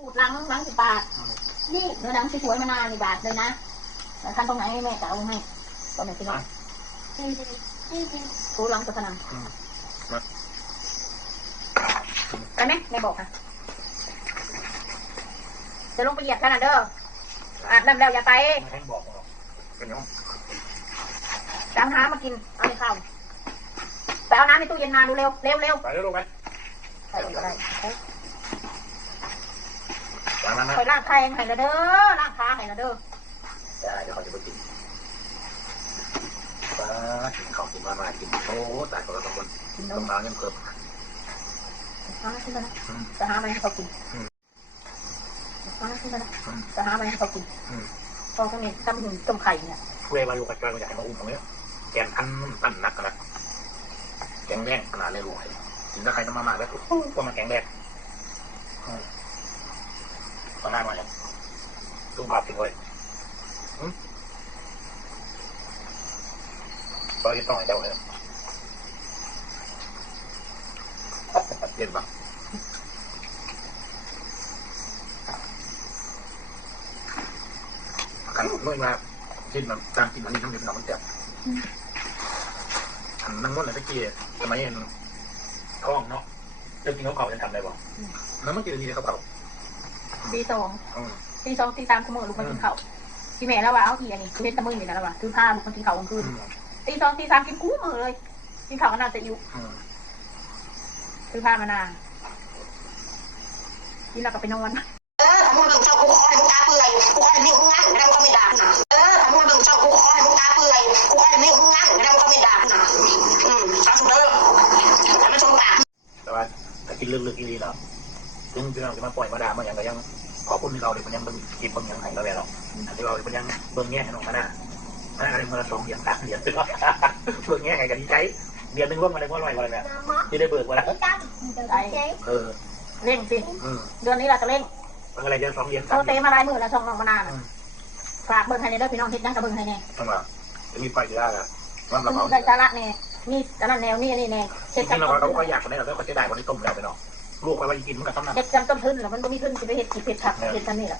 ขูดล้าง10 บาทนี่เนื้อหนังสวยๆมานานนี่บาทเลยนะแต่ขั้นตรงไหนแม่จะเอาให้ตอนไหนพี่น้องขูดล้างตัวขนาดไปไหมแม่บอกค่ะจะลงไปเหยียบกันนะเด้ออาบน้ำแล้วอย่าไปให้บอกเป็นยังจังหามากินเอาในข้าวไปเอาน้ำในตู้เย็นมาดูเร็วเร็วไปเร็วลูกไปไปก็ได้ไปล้างไข่ให้ละเด้อล้างขาให้ละเด้อเดี๋ยวเขาจะไปกินกินข้าวกินมากินโอ้ตายคนละคนต้องมาเงินเพิ่มขึ้นมานะจะหาอะไรให้เขากินขึ้นมานะจะหาอะไรให้เขากินพอเขาเนี่ยทำถึงต้มไข่เนี่ยเวลาลูกกระจายมาจากมาอุ้มตรงนี้แกนตั้นนักนะแกงแดงขนาดเลยรวยกินถ้าใครจะมาแล้วก็มาแกงแดงก็น่ามาเนี่ยตุ้มบาดถึงเลยตอนที่ต้องให้เจ้าเลยเย็นปะกันน้อยมากเช่นแบบการกินมันนี่ทั้งเดือนมันเจ็บนั่งม้วนอะไรตะกี้ทำไมท้องเนาะจะกินเขาจะทำอะไรบ้างแล้วมันกินอะไรเขาตีสองตี3ขโมยลูกมากินเขาพี่แม่แล้วว่าเอาทีอันนี้คือเล่นตะมืออยู่นะแล้วว่าคือผ้าลูกมากินเขากลางคืนตี 2 ตี 3กินกู้มือเลยกินเขาก็น่าจะยุคือผ้ามานานกินแล้วก็ไปนอนทำมือดึงช่องกูคอยมึงตาเปื่อยกูคอยนิ่งงั่งเราก็ไม่ด่าหนะทำมือดึงช่องกูคอยมึงตาเปื่อยกูคอยนิ่งงั่งเราก็ไม่ด่าหนะชาสุดเด้อแต่ไม่ชมตาแต่ว่าถ้ากินลึกๆอีลีเนาะถึงเราจะมาปล่อยมาด่ามันยังก็ยังขอบคุณที่เราเด็กมันยังกินบางอย่างไห้เราแล้วที่เราเป็นยังเบิ่งแง่ให้น้องมาด่าอะไรเมื่อ2 เดือน3 เดือนตึ๊ดเบิ่งแง่ไงกันดีใจเดือนนึงร่วมมาได้ว่าลอยวันเนี่ยที่ได้เบิกมาแล้วเร่งสิเดือนนี้เราจะเร่งอะไรจะ2 เดือนเขาเตะมาลายมือแล้วช่องน้องมานานฝากเบิ่งให้ในเด้อพี่น้องเฮ็ดนั่งกับเบิ่งให้แน่ทำไมจะมีไฟที่ได้อะมันเราได้สาระแน่นี่สาระแนวนี่แน่เช็ดกันเราก็อยากได้เราก็จะได้วันนี้ต้มแล้วไปเนาะลูกไปวันกินมันก็ต้องนั่งเฮ็ดจำต้นทุนแล้วมันก็มีทุนสิไปเฮ็ดผักเฮ็ดทำนี่แหละ